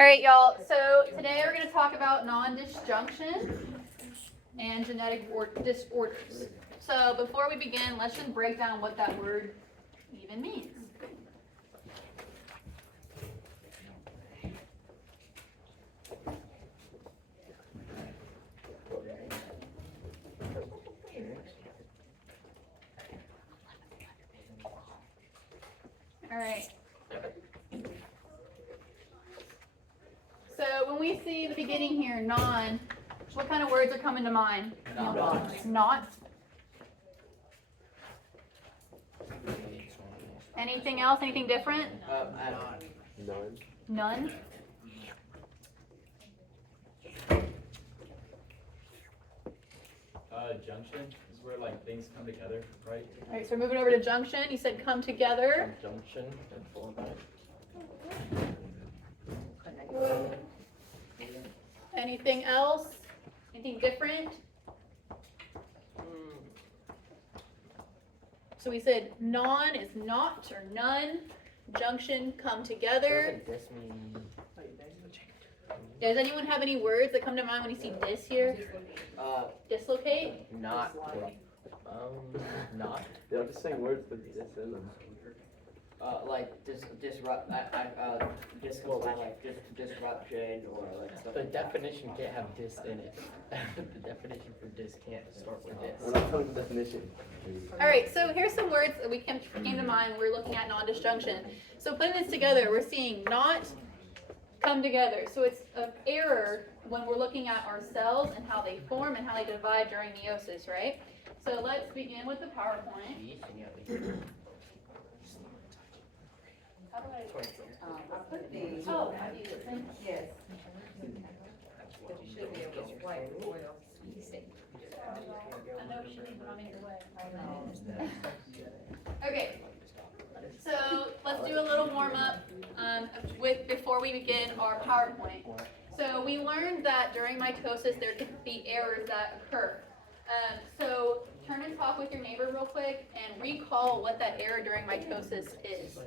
All right, y'all. So today we're going to talk about non-disjunction and genetic disorders. So before we begin, let's just break down what that word even means. All right. So when we see the beginning here, non, what kind of words are coming to mind? Not. Anything else? Anything different? None. Junction is where like things come together, right? All right, so we're moving over to junction. You said come together. Junction and full Anything else? Anything different? So we said non is not or none. Junction, come together. Doesn't this mean? Does anyone have any words that come to mind when you see dis here? Dislocate? Not. Not. They're just saying words with this in them. Like disrupt, disruption or like stuff. The definition can't have dis in it. The definition for dis can't start with this. We're not telling the definition. All right, so here's some words that we came to mind when we're looking at non-disjunction. So putting this together, we're seeing not, come together. So it's an error when we're looking at our cells and how they form and how they divide during meiosis, right? So let's begin with the PowerPoint. How do I put the, Oh, I use it. yes. But you should be able to wipe oil. I know she needs it on either way. I know. Okay, so let's do a little warm up before we begin our PowerPoint. So we learned that during mitosis there could be errors that occur. So turn and talk with your neighbor real quick and recall what that error during mitosis is.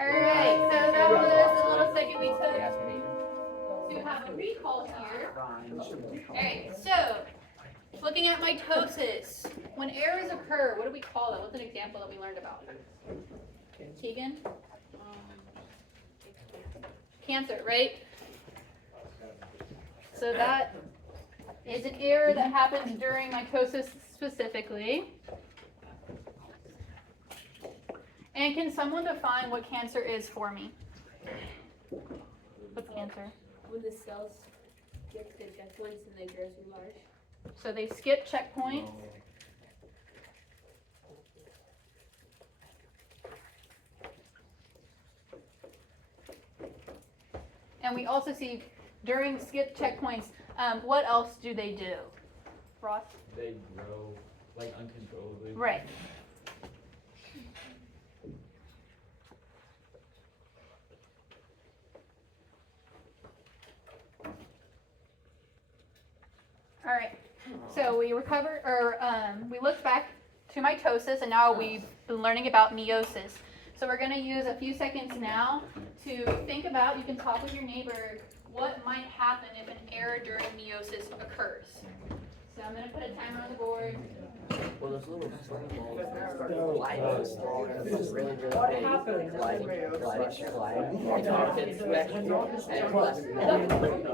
Alright, so that was a little second we took to have a recall here. Alright, so looking at mitosis, when errors occur, what do we call them? What's an example that we learned about? Keegan? Cancer, right? So that is an error that happens during mitosis specifically. And can someone define what cancer is for me? What's cancer? When the cells get to checkpoints and they grow too large. So they skip checkpoints. And we also see during skip checkpoints, what else do they do? Ross? They grow like uncontrollably. Right. All right. So we recovered, or we looked back to mitosis, and now we've been learning about meiosis. So we're going to use a few seconds now to think about, you can talk with your neighbor, what might happen if an error during meiosis occurs. So I'm going to put a timer on the board. Well, those little slim balls start gliding smaller, really, really big, gliding. It's all kids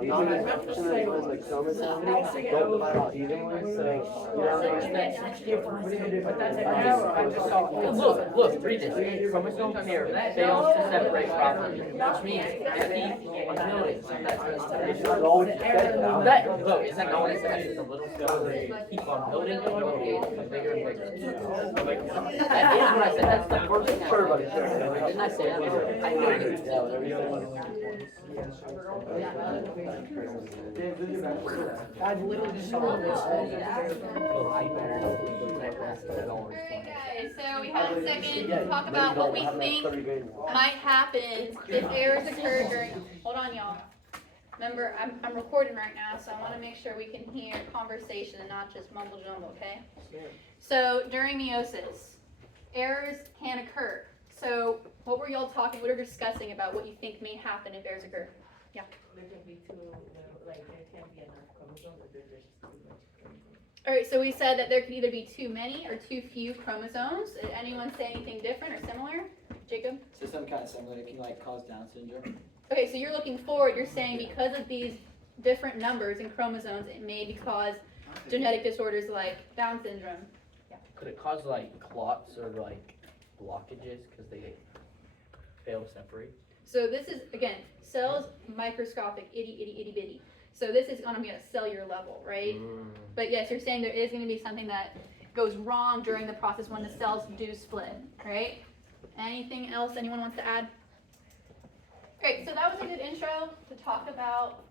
Non-disjunction is when the chromosomes don't fight out evenly, so Look, read this. Chromosome pair fails to separate properly, which means if he is building some it's not always said now. that, look, is that not what it says? It's a little cell, keep on building and building, become bigger and bigger. That is what I said, that's the first thing. Sure, buddy, sure. Didn't I say that? I know it. Yeah, whatever you I've literally just saw this. Alright guys, so we had a second to talk about what we think might happen if errors occur during, hold on y'all. Remember, I'm recording right now, so I wanna make sure we can hear conversation and not just mumble jumble, okay? So during meiosis, errors can occur. So what were y'all talking, what are discussing about what you think may happen if errors occur? There can be too, like, there can't be enough chromosomes, or there's just too much chromosomes. Alright, so we said that there could either be too many or too few chromosomes. Did anyone say anything different or similar? Jacob? So some kind of similar, it can like cause Down syndrome. Okay, so you're looking forward, you're saying because of these different numbers in chromosomes, it may cause genetic disorders like Down syndrome. Could it cause like clots or like blockages because they fail to separate? So this is, again, cells, microscopic, itty bitty. So this is gonna be at a cellular level, right? But yes, you're saying there is gonna be something that goes wrong during the process when the cells do split, right? Anything else anyone wants to add? Great, so that was a good intro to talk about,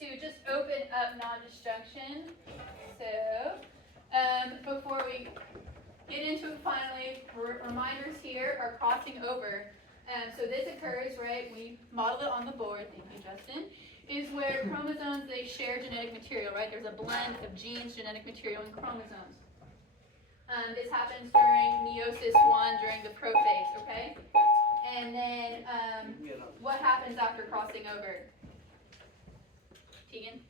to just open up non-disjunction. So, before we get into it finally, reminders here are crossing over. So this occurs, right, we modeled it on the board, thank you Justin, is where chromosomes, they share genetic material, right? There's a blend of genes, genetic material, and chromosomes. This happens during meiosis 1, during the prophase, okay? And then, what happens after crossing over? Tegan?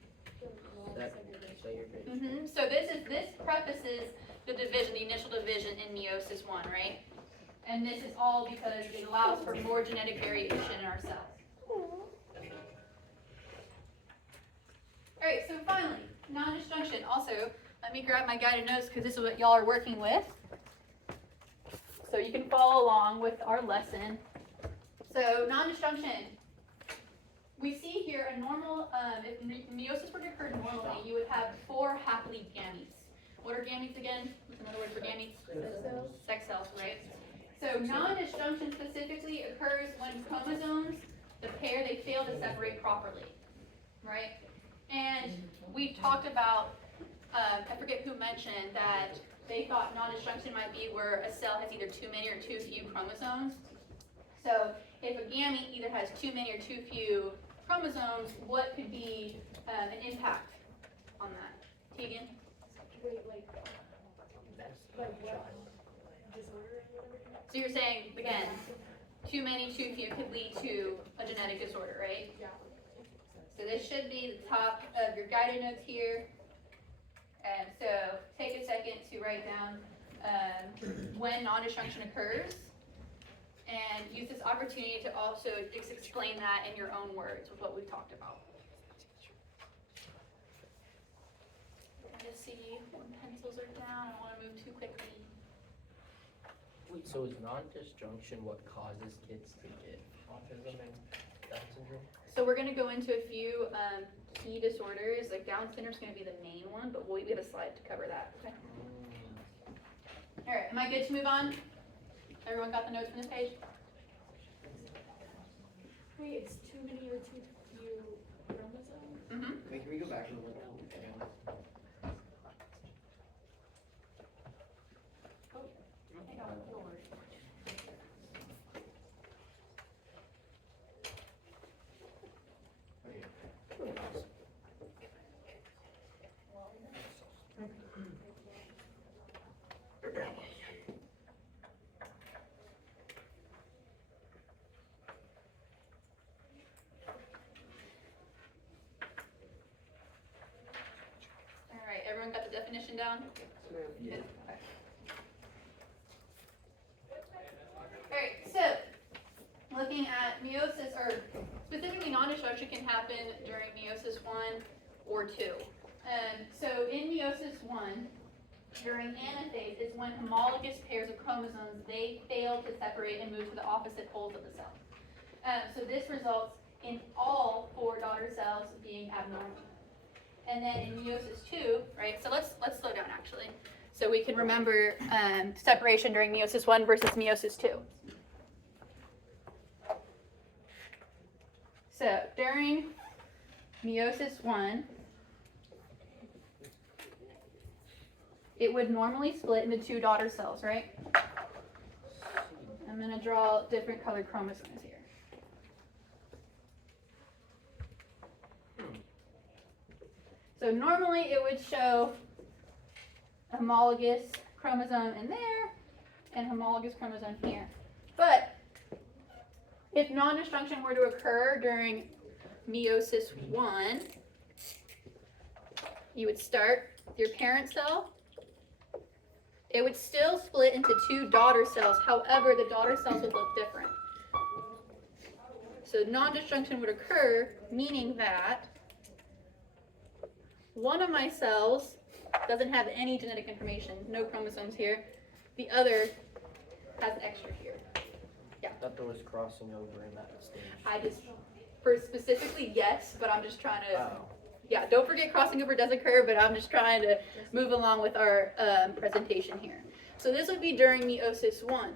So this prefaces the division, the initial division in meiosis 1, right? And this is all because it allows for more genetic variation in our cells. Alright, so finally, non-disjunction. Also, let me grab my guided notes because this is what y'all are working with. So you can follow along with our lesson. So non-disjunction. We see here a normal, if meiosis were to occur normally, you would have 4 haplete gametes. What are gametes again? What's another word for gametes? Sex cells, right? So non-disjunction specifically occurs when chromosomes, the pair, they fail to separate properly, right? And we talked about, I forget who mentioned that they thought non-disjunction might be where a cell has either too many or too few chromosomes. So if a gamete either has too many or too few chromosomes, what could be an impact on that? Tegan? So you're saying, again, too many, too few could lead to a genetic disorder, right? Yeah. So this should be the top of your guided notes here. And so take a second to write down when non-disjunction occurs, and use this opportunity to also explain that in your own words with what we've talked about. Just see when pencils are down, I don't want to move too quickly. Wait, so is non-disjunction what causes kids to get autism and Down syndrome? So we're going to go into a few key disorders, like Down syndrome is going to be the main one, but we have a slide to cover that. Okay. All right, am I good to move on? Everyone got the notes from this page? Wait, it's too many or too few chromosomes? Mm-hmm. Wait, can we go back and look at that? definition down? Yeah. Alright, so, looking at meiosis, or specifically non-destruction can happen during meiosis 1 or 2. So in meiosis 1, during anaphase, is when homologous pairs of chromosomes, they fail to separate and move to the opposite poles of the cell. So this results in all 4 daughter cells being abnormal. And then in meiosis 2, right, so let's slow down actually, so we can remember separation during meiosis 1 versus meiosis 2. So during meiosis 1, it would normally split into 2 daughter cells, right? I'm going to draw different colored chromosomes here. So normally it would show a homologous chromosome in there and homologous chromosome here. But if non-destruction were to occur during meiosis 1, you would start with your parent cell. It would still split into 2 daughter cells. However, the daughter cells would look different. So non-destruction would occur, meaning that one of my cells doesn't have any genetic information, no chromosomes here. The other has extra here. I thought there was crossing over in that stage. I just, for specifically, yes, but I'm just trying to, Oh. yeah, don't forget crossing over does occur, but I'm just trying to move along with our presentation here. So this would be during meiosis 1.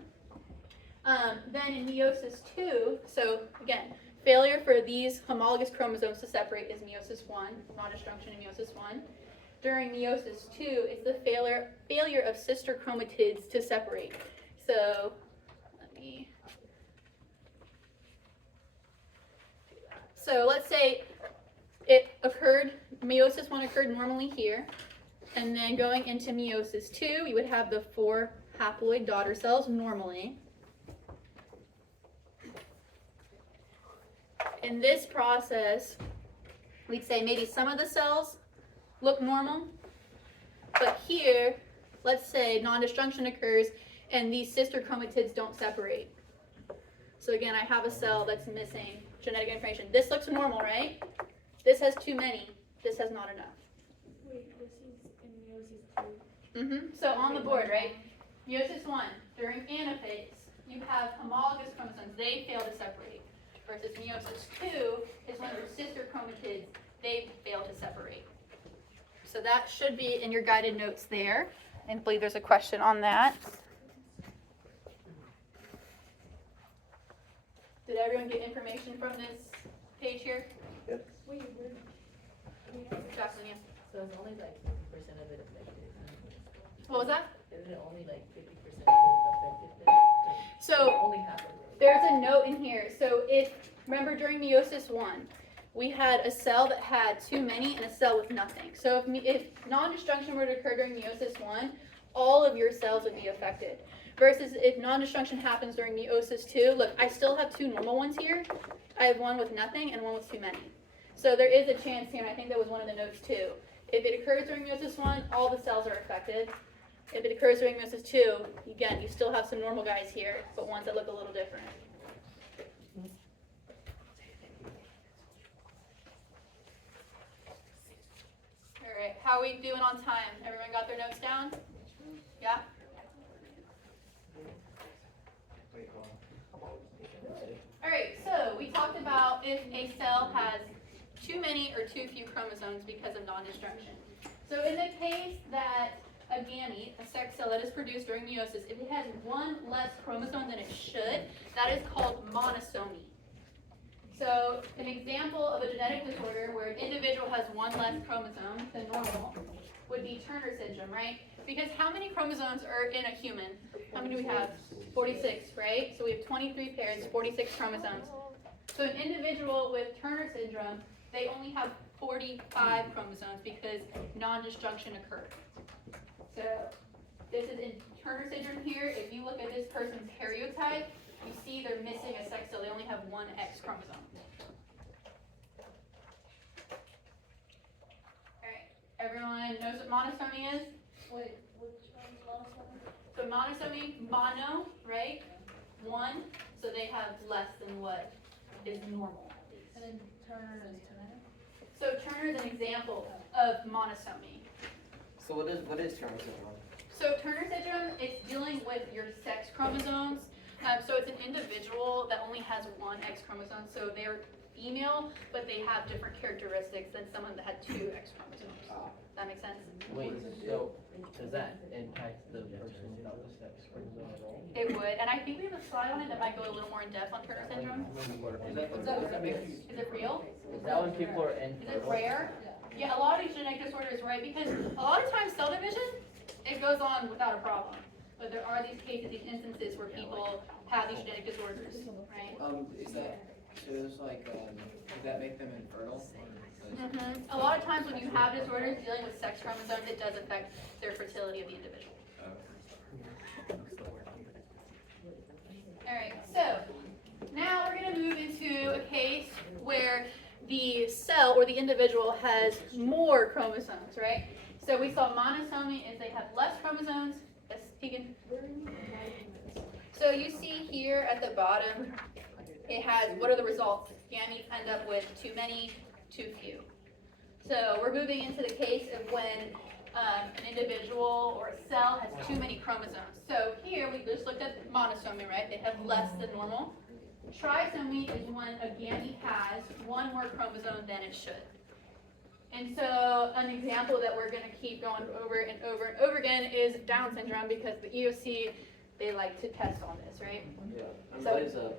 Then in meiosis 2, so again, failure for these homologous chromosomes to separate is meiosis 1, non-destruction in meiosis 1. During meiosis 2, it's the failure of sister chromatids to separate. So let me. So let's say it occurred, meiosis 1 occurred normally here, and then going into meiosis 2, you would have the 4 haploid daughter cells normally. In this process, we'd say maybe some of the cells look normal, but here, let's say non-destruction occurs and these sister chromatids don't separate. So again, I have a cell that's missing genetic information. This looks normal, right? This has too many. This has not enough. Wait, this is in meiosis 2. So on the board, right? Meiosis 1, during anaphase, you have homologous chromosomes. They fail to separate. Versus meiosis 2 is when your sister chromatids, they fail to separate. So that should be in your guided notes there. And I believe there's a question on that. Did everyone get information from this page here? Wait, where? Jacqueline, yeah. So it's only like 50% of it affected. What was that? Isn't it only like 50% of it affected then? So Only half of it. there's a note in here. So remember during meiosis 1, we had a cell that had too many and a cell with nothing. So if non-destruction were to occur during meiosis 1, all of your cells would be affected. Versus if non-destruction happens during meiosis 2, look, I still have 2 normal ones here. I have one with nothing and one with too many. So there is a chance here, and I think that was one of the notes too. If it occurs during meiosis 1, all the cells are affected. If it occurs during meiosis 2, again, you still have some normal guys here, but ones that look a little different. All right, how are we doing on time? Everyone got their notes down? Yeah? All right, so we talked about if a cell has too many or too few chromosomes because of non-destruction. So in the case that a gamete, a sex cell that is produced during meiosis, if it has one less chromosome than it should, that is called monosomy. So an example of a genetic disorder where an individual has one less chromosome than normal would be Turner syndrome, right? Because how many chromosomes are in a human? How many do we have? 46, right? So we have 23 pairs, 46 chromosomes. So an individual with Turner syndrome, they only have 45 chromosomes because non-destruction occurred. So this is in Turner syndrome here. If you look at this person's karyotype, you see they're missing a sex cell. They only have one X chromosome. All right, everyone Everyone knows what monosomy is? Wait, which one's monosomy? So monosomy, mono, right? One, so they have less than what is normal. And then Turner is Turner? So Turner is an example of monosomy. So what is Turner syndrome? So Turner syndrome, it's dealing with your sex chromosomes. So it's an individual that only has one X chromosome. So they're female, but they have different characteristics than someone that had two X chromosomes. That makes sense? Wait, so does that impact the person without the sex chromosome at all? It would, and I think we have a slide on it that might go a little more in depth on Turner syndrome. Is Is it real? that when people are Is it infertile? rare? Yeah, a lot of these genetic disorders, right? Because a lot of times cell division, it goes on without a problem. But there are these cases, these instances where people have these genetic disorders, right? Is that, so there's like, does that make them infertile? A lot of times when you have disorders dealing with sex chromosomes, it does affect their fertility of the individual. Alright, so now we're going to move into a case where the cell or the individual has more chromosomes, right? So we saw monosomy is they have less chromosomes. Yes, Keegan? So you see here at the bottom, it has, what are the results? Gametes end up with too many, too few. So we're moving into the case of when an individual or a cell has too many chromosomes. So here we just looked at monosomy, right? They have less than normal. Trisomy is when a gamete has one more chromosome than it should. And so an example that we're going to keep going over and over and over again is Down syndrome, because the EOC, they like to test on this, right? Yeah. And So- what is Down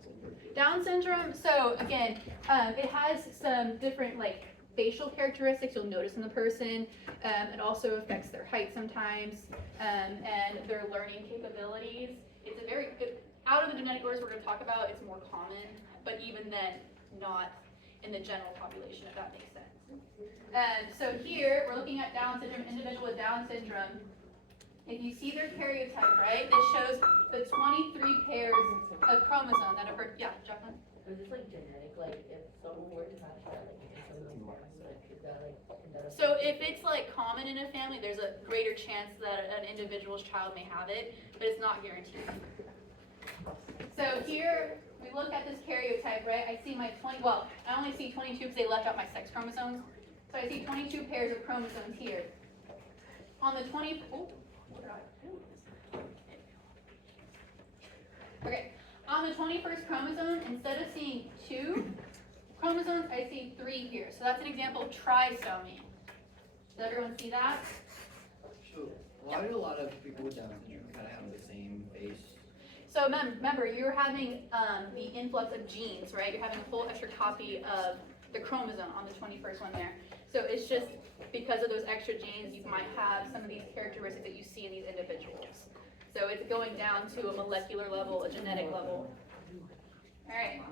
syndrome? Down syndrome, so again, it has some different like facial characteristics you'll notice in the person. It also affects their height sometimes, and their learning capabilities. It's a very, out of the genetic disorders we're going to talk about, it's more common, but even then, not in the general population, if that makes sense. And so here, we're looking at Down syndrome, individual with Down syndrome. If you see their karyotype, right, it shows the 23 pairs of chromosomes that are, yeah, Jacqueline? Is this like genetic, like if someone were to have that, like if someone like, is that like, can that So if it's like common in a family, there's a greater chance that an individual's child may have it, but it's not guaranteed. So here, we look at this karyotype, right? I see my 20, well, I only see 22 because they left out my sex chromosomes. So I see 22 pairs of chromosomes here. On the 20, oh, what did I do? Okay, on the 21st chromosome, instead of seeing 2 chromosomes, I see 3 here. So that's an example of trisomy. Does everyone see that? So, why do a lot of people with Down syndrome kind of have the same face? So remember, you're having the influx of genes, right? You're having a full extra copy of the chromosome on the 21st one there. So it's just because of those extra genes, you might have some of these characteristics that you see in these individuals. So it's going down to a molecular level, a genetic level. All right.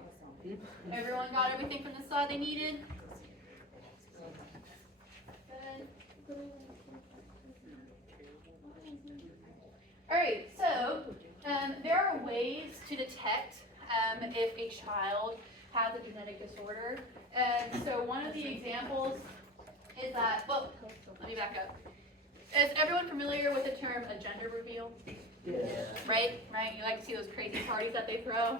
Everyone got everything from the slide they needed? Good. All right, so there are ways to detect if a child has a genetic disorder. And so one of the examples is that, well, let me back up. Is everyone familiar with the term a gender reveal? Yeah. Right? You like to see those crazy parties that they throw?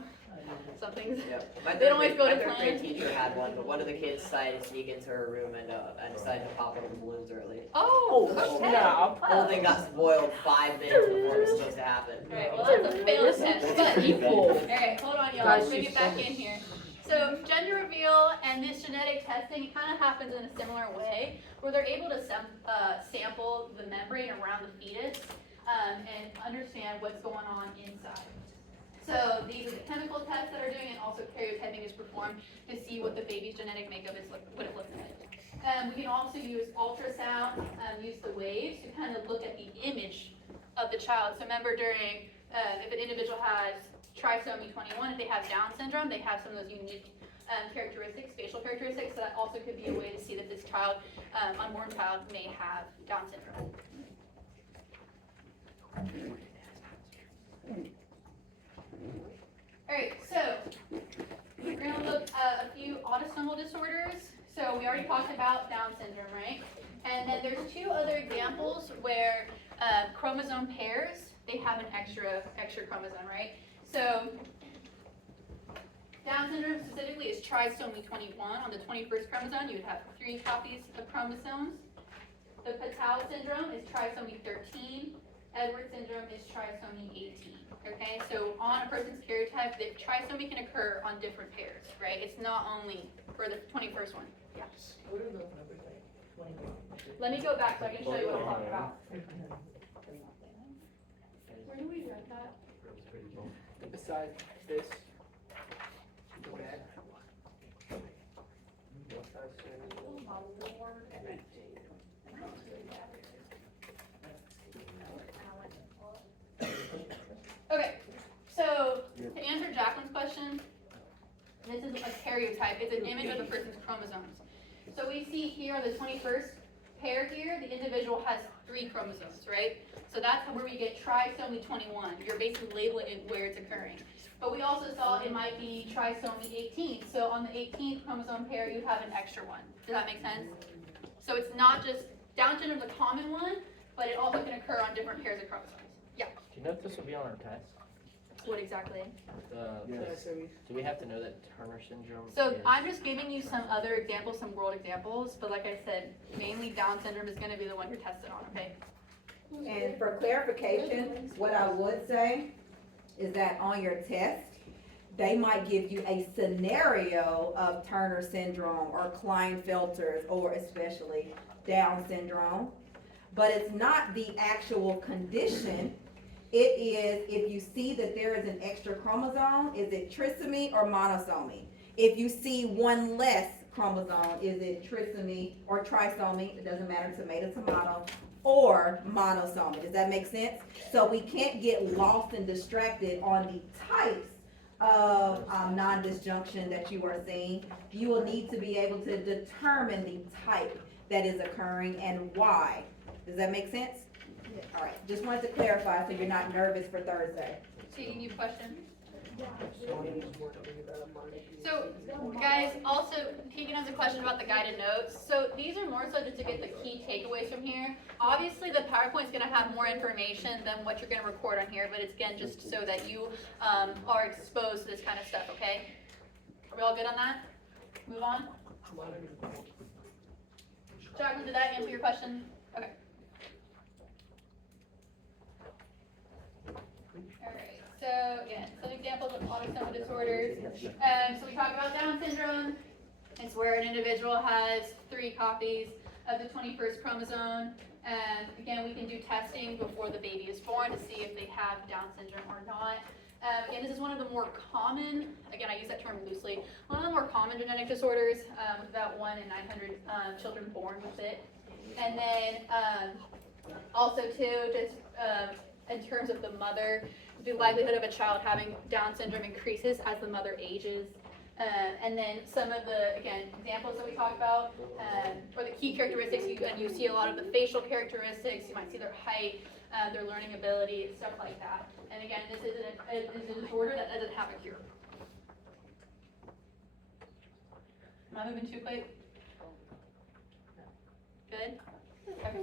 Something's, Yep. They don't always go to My third grade plan. teacher had one, but one of the kids decided to sneak into her room and decided to pop all the balloons early. oh, okay. The whole thing got spoiled 5 minutes before it was supposed to happen. Alright, well that's a failed attempt, but, Evil. alright, hold on y'all, let's bring it back in here. So gender reveal and this genetic testing, it kind of happens in a similar way, where they're able to sample the membrane around the fetus and understand what's going on inside. So these are the chemical tests that are doing, and also karyotyping is performed to see what the baby's genetic makeup is, what it looks like. We can also use ultrasound, use the waves to kind of look at the image of the child. So remember during, if an individual has trisomy 21, if they have Down syndrome, they have some of those unique characteristics, facial characteristics, so that also could be a way to see that this child, unborn child, may have Down syndrome. Alright, so we're going to look at a few autosomal disorders. So we already talked about Down syndrome, right? And then there's two other examples where chromosome pairs, they have an extra chromosome, right? So Down syndrome specifically is trisomy 21. On the 21st chromosome, you would have 3 copies of chromosomes. The Patau syndrome is trisomy 13. Edwards syndrome is trisomy 18. Okay, so on a person's karyotype, the trisomy can occur on different pairs, right? It's not only for the 21st one. Yeah. What are those numbers like? 21. Let me go back so I can show you what I'm talking about. Where do we write that? Besides this. Go back. Okay, so to answer Jacqueline's question, this is a karyotype. It's an image of the person's chromosomes. So we see here on the 21st pair here, the individual has 3 chromosomes, right? So that's where we get trisomy 21. You're basically labeling it where it's occurring. But we also saw it might be trisomy 18. So on the 18th chromosome pair, you have an extra one. Does that make sense? So it's not just Down syndrome is a common one, but it also can occur on different pairs of chromosomes. Yeah. Do you know if this will be on our test? What exactly? Do we have to know that Turner syndrome? So is- I'm just giving you some other examples, some world examples, but like I said, mainly Down syndrome is going to be the one you're tested on, okay? And for clarification, what I would say is that on your test, they might give you a scenario of Turner syndrome or Klinefelter's or especially Down syndrome, but it's not the actual condition. It is if you see that there is an extra chromosome, is it trisomy or monosomy? If you see one less chromosome, is it trisomy or trisomy? It doesn't matter, tomato, tomato, or monosomy. Does that make sense? So we can't get lost and distracted on the types of non-disjunction that you are seeing. You will need to be able to determine the type that is occurring and why. Does that make sense? All right, just wanted to clarify so you're not nervous for Thursday. See, you question? So, guys, also, Keegan has a question about the guided notes. So these are more so just to get the key takeaways from here. Obviously, the PowerPoint is going to have more information than what you're going to record on here, but it's again just so that you are exposed to this kind of stuff, okay? Are we all good on that? Move on? Jacqueline, did that answer your question? Okay. Alright, so again, some examples of autosomal disorders. So we talked about Down syndrome. It's where an individual has 3 copies of the 21st chromosome. And again, we can do testing before the baby is born to see if they have Down syndrome or not. Again, this is one of the more common, again, I use that term loosely, one of the more common genetic disorders, with about 1 in 900 children born with it. And then also too, just in terms of the mother, the likelihood of a child having Down syndrome increases as the mother ages. And then some of the, again, examples that we talked about, or the key characteristics, you see a lot of the facial characteristics, you might see their height, their learning ability, stuff like that. And again, this is a disorder that doesn't have a cure. Am I moving too quick? Good? Okay.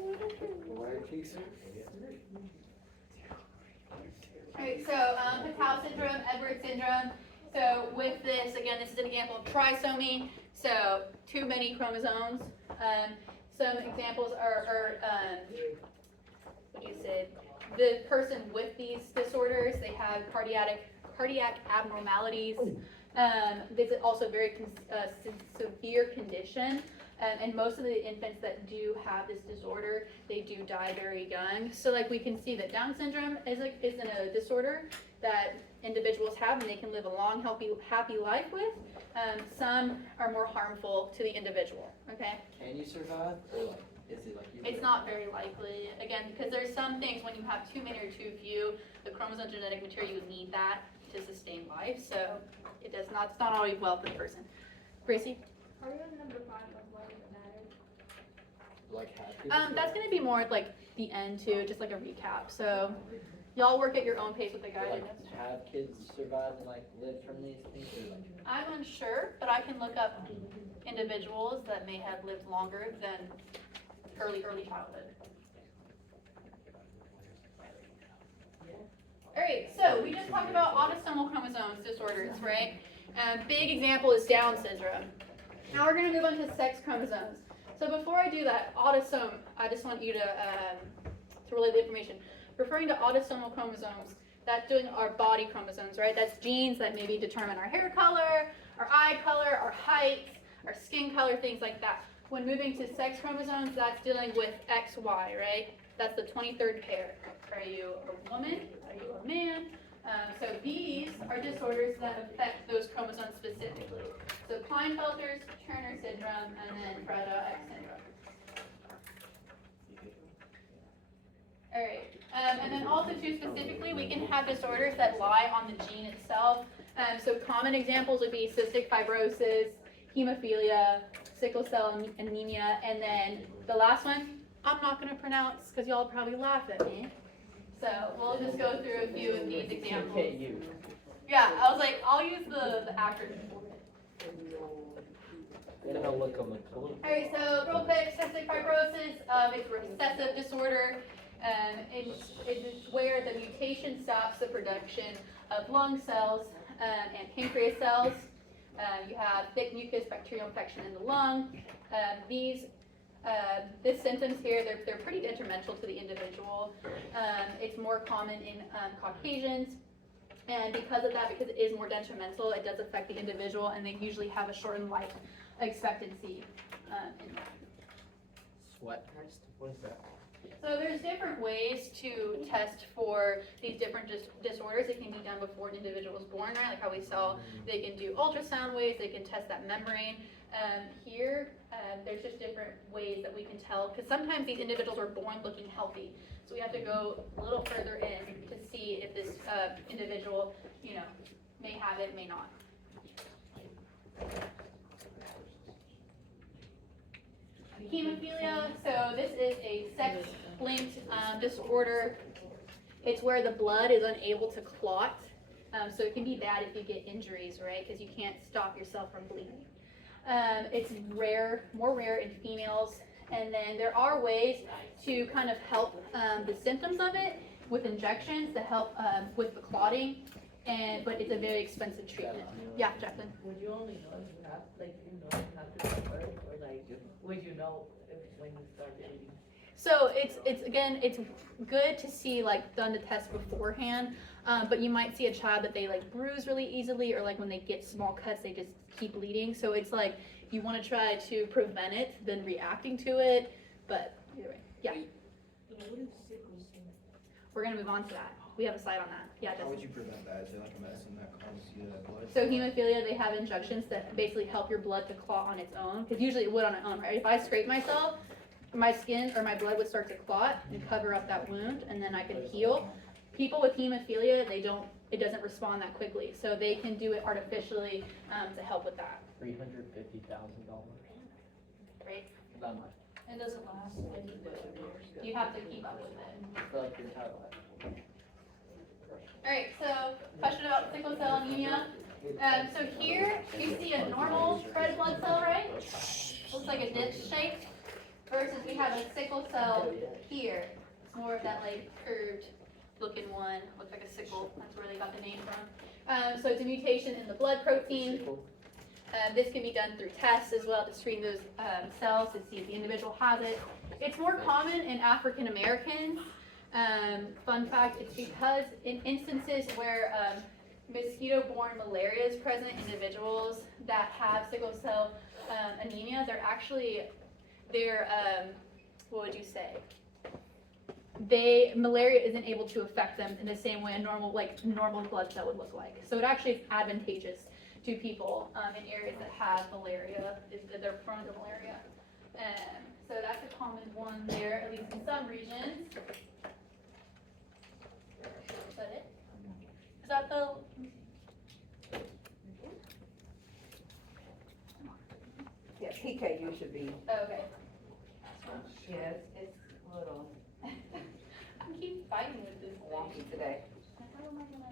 Alright, so Patau syndrome, Edwards syndrome. So with this, again, this is an example of trisomy. So too many chromosomes. Some examples are what you said. The person with these disorders, they have cardiac abnormalities. This is also a very severe condition. And most of the infants that do have this disorder, they do die very young. So like we can see that Down syndrome isn't a disorder that individuals have and they can live a long, happy life with. Some are more harmful to the individual, okay? Can you survive, or like, is it like you? It's not very likely, again, because there's some things when you have too many or too few, the chromosome genetic material, you need that to sustain life. So it's not always well for the person. Gracie? Are we on number 5 of why does it matter? Like half? That's gonna be more at like the end too, just like a recap. So y'all work at your own pace with the guided Like, notes. have kids survive and like live from these things, or like? I'm unsure, but I can look up individuals that may have lived longer than early childhood. Alright, so we just talked about autosomal chromosomes disorders, right? Big example is Down syndrome. Now we're going to move on to sex chromosomes. So before I do that, autosome, I just want you to relay the information. Referring to autosomal chromosomes, that's doing our body chromosomes, right? That's genes that maybe determine our hair color, our eye color, our height, our skin color, things like that. When moving to sex chromosomes, that's dealing with XY, right? That's the 23rd pair. Are you a woman? Are you a man? So these are disorders that affect those chromosomes specifically. So Klinefelter's, Turner syndrome, and then Fragile X syndrome. All right, and then also too specifically, we can have disorders that lie on the gene itself. So common examples would be cystic fibrosis, hemophilia, sickle cell anemia, and then the last one, I'm not going to pronounce because y'all probably laugh at me. So we'll just go through a few of these examples. Yeah, I was like, I'll use the acronym. Alright, so real quick, cystic fibrosis, it's a recessive disorder. It's where the mutation stops the production of lung cells and pancreas cells. You have thick mucus bacterial infection in the lung. This symptoms here, they're pretty detrimental to the individual. It's more common in Caucasians. And because of that, because it is more detrimental, it does affect the individual, and they usually have a shortened life expectancy in that. Sweat test? What is that? So there's different ways to test for these different disorders. It can be done before an individual is born, right? Like how we saw, they can do ultrasound waves, they can test that membrane. Here, there's just different ways that we can tell, because sometimes these individuals are born looking healthy. So we have to go a little further in to see if this individual, may have it, may not. Hemophilia, so this is a sex-linked disorder. It's where the blood is unable to clot. So it can be bad if you get injuries, right? Because you can't stop yourself from bleeding. It's more rare in females. And then there are ways to kind of help the symptoms of it with injections to help with the clotting. But it's a very expensive treatment. Yeah, Jacqueline. Would you only know if you have, you have to give birth, or would you know when you start bleeding? So it's good to see done the test beforehand, but you might see a child that they bruise really easily, or when they get small cuts they just keep bleeding. So it's you want to try to prevent it than reacting to it. But either way, yeah. We're gonna move on to that. We have a slide on that. Yeah. How would you prevent that? Is there a medicine that causes you that blood? So hemophilia, they have injections that basically help your blood to clot on its own, because usually it would on its own, right? If I scrape myself, my skin or my blood would start to clot and cover up that wound, and then I could heal. People with hemophilia, it doesn't respond that quickly, so they can do it artificially to help with that. $350,000. Right? Not much. It doesn't last. You have to keep up with it. For your entire life. Alright, so question about sickle cell anemia. So here you see a normal red blood cell, right? Looks like a disc shape. Versus we have a sickle cell here. It's more of that curved looking one. Looks like a sickle. That's where they got the name from. So it's a mutation in the blood protein. This can be done through tests as well to screen those cells to see if the individual has it. It's more common in African Americans. Fun fact, it's because in instances where mosquito-borne malaria is present, individuals that have sickle cell anemia, what would you say? Malaria isn't able to affect them in the same way a normal blood cell would look like. So it actually is advantageous to people in areas that have malaria, if they're prone to malaria. So that's a common one there, at least in some regions. Is that it? Is that the... Yeah, PKU should be, Oh, okay. yes, it's a little I keep fighting with this wonky today. How am I gonna...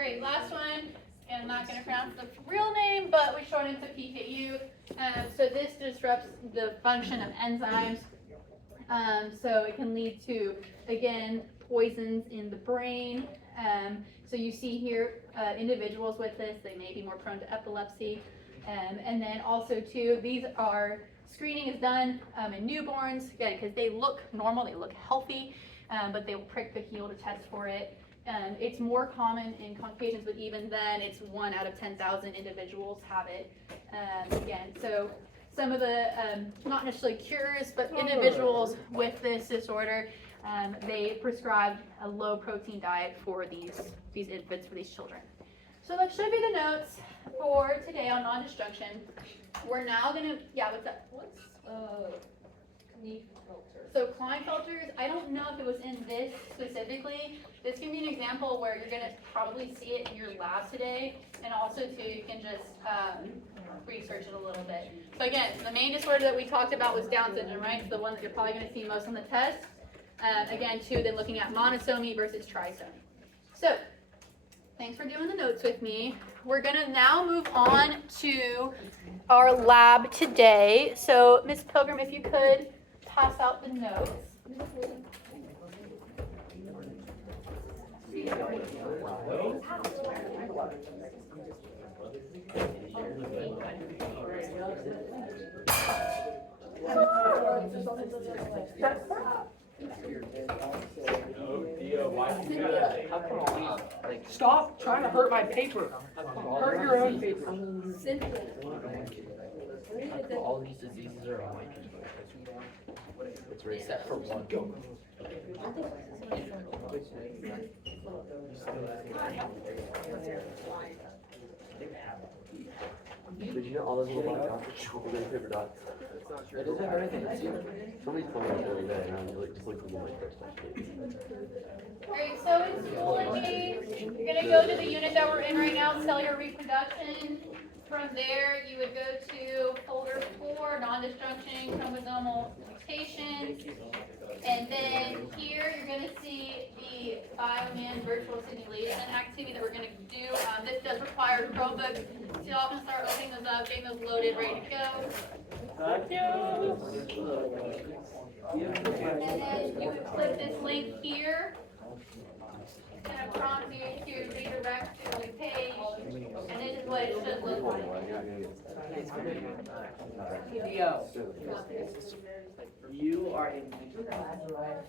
Alright, last one, and I'm not gonna pronounce the real name, but we shorten it to PKU. So this disrupts the function of enzymes. So it can lead to, again, poisons in the brain. So you see here, individuals with this, they may be more prone to epilepsy. And then also too, these are, screening is done in newborns, again, because they look normal, they look healthy, but they will prick the heel to test for it. It's more common in Caucasians, but even then, it's 1 out of 10,000 individuals have it. Again, so some of the, not necessarily cures, but individuals with this disorder, they prescribed a low protein diet for these infants, for these children. So that should be the notes for today on non-disjunction. We're now gonna, yeah, what's that? What's, Klinefelter? So Klinefelters, I don't know if it was in this specifically. This can be an example where you're gonna probably see it in your lab today, and also too, you can just research it a little bit. So again, the main disorder that we talked about was Down syndrome, right? So the one that you're probably gonna see most on the test. Again, too, then looking at monosomy versus trisomy. So, thanks for doing the notes with me. We're gonna now move on to our lab today. So, Ms. Pilgrim, if you could pass out the notes. Stop trying to hurt my paper. Hurt your own paper. All these diseases are on my control. It's right except for one. Did you know all those little black dots are paper dots? It doesn't hurt anything. Somebody's told me that the other day, and I'm like, just looking at my first Alright, so in Schoology, you're gonna go to the unit that we're in right now, cellular reproduction. From there, you would go to folder 4, non-disjunction, chromosomal mutation. And then here, you're gonna see the Bioman virtual simulation activity that we're gonna do. This does require Chromebooks, so y'all can start opening those up, getting those loaded, ready to go. And then you would click this link here. Kind of prompt you to redirect to the page, and this is what it should look like. Theo, you are in.